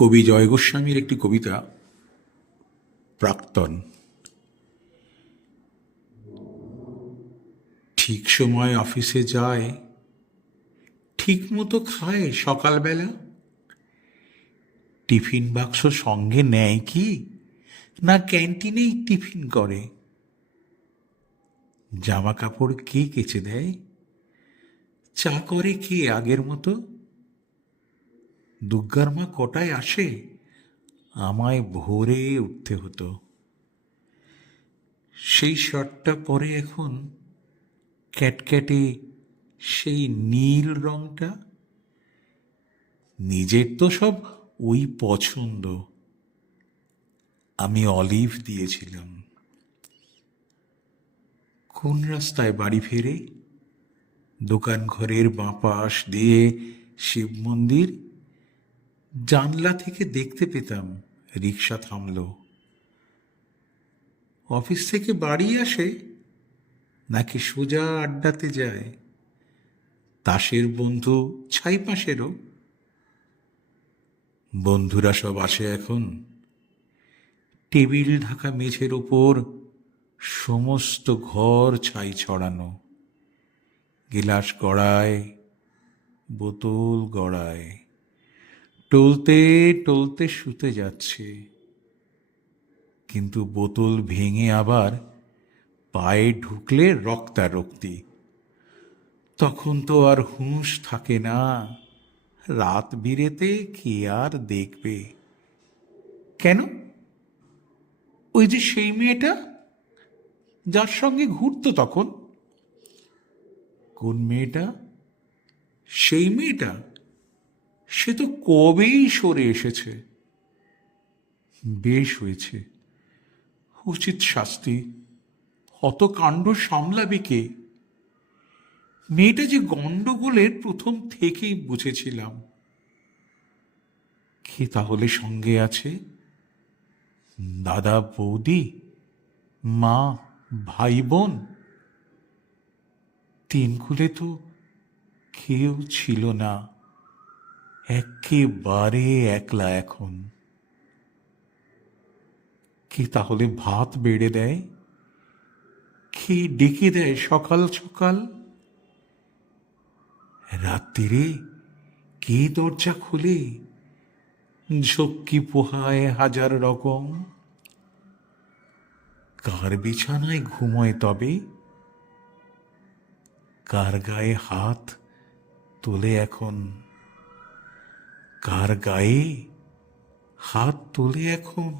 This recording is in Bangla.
কবি জয় গোস্বামীর একটি কবিতা প্রাক্তন। ঠিক সময় অফিসে যায়, ঠিক মতো খায় সকালবেলা, টিফিন বাক্স সঙ্গে নেয় কি না ক্যান্টিনেই টিফিন করে, জামা কাপড় কে কেচে দেয়, চা করে কে আগের মতো, দুর্গার মা কটায় আসে, আমায় ভোরে উঠতে হতো। সেই শার্টটা পরে এখন ক্যাটক্যাটে সেই নীল রংটা, নিজের তো সব ওই পছন্দ, আমি অলিভ দিয়েছিলাম। কোন রাস্তায় বাড়ি ফেরে, দোকান ঘরের বাঁ পাশ দিয়ে শিব মন্দির, জানলা থেকে দেখতে পেতাম রিক্সা থামল। অফিস থেকে বাড়ি আসে নাকি সোজা আড্ডাতে যায়, তাসের বন্ধু ছাই পাশেরও। বন্ধুরা সব আসে এখন, টেবিল ঢাকা মেঝের ওপর সমস্ত ঘর ছাই ছড়ানো, গিলাস গড়ায়, বোতল গড়ায়, টলতে টলতে শুতে যাচ্ছে, কিন্তু বোতল ভেঙে আবার পায়ে ঢুকলে রক্তারক্তি। তখন তো আর হুঁশ থাকে না, রাত বিরেতে কে আর দেখবে। কেন, ওই যে সেই মেয়েটা যার সঙ্গে ঘুরতো তখন। কোন মেয়েটা? সেই মেয়েটা, সে তো কবেই সরে এসেছে। বেশ হয়েছে, উচিত শাস্তি। অত কাণ্ড সামলাবে কে? মেয়েটা যে গণ্ডগোলের প্রথম থেকেই বুঝেছিলাম। কে তাহলে সঙ্গে আছে? দাদা বৌদি, মা, ভাই বোন? তিনকুলে তো কেউ ছিল না, একেবারে একলা এখন। কে তাহলে ভাত বেড়ে দেয়? কে ডেকে দেয় সকাল সকাল? রাত্রিরে কে দরজা খুলে, ঝক্কি পোহায় হাজার রকম? কার বিছানায় ঘুমোয় তবে? কার গায়ে হাত তোলে এখন? কার গায়ে হাত তোলে এখন?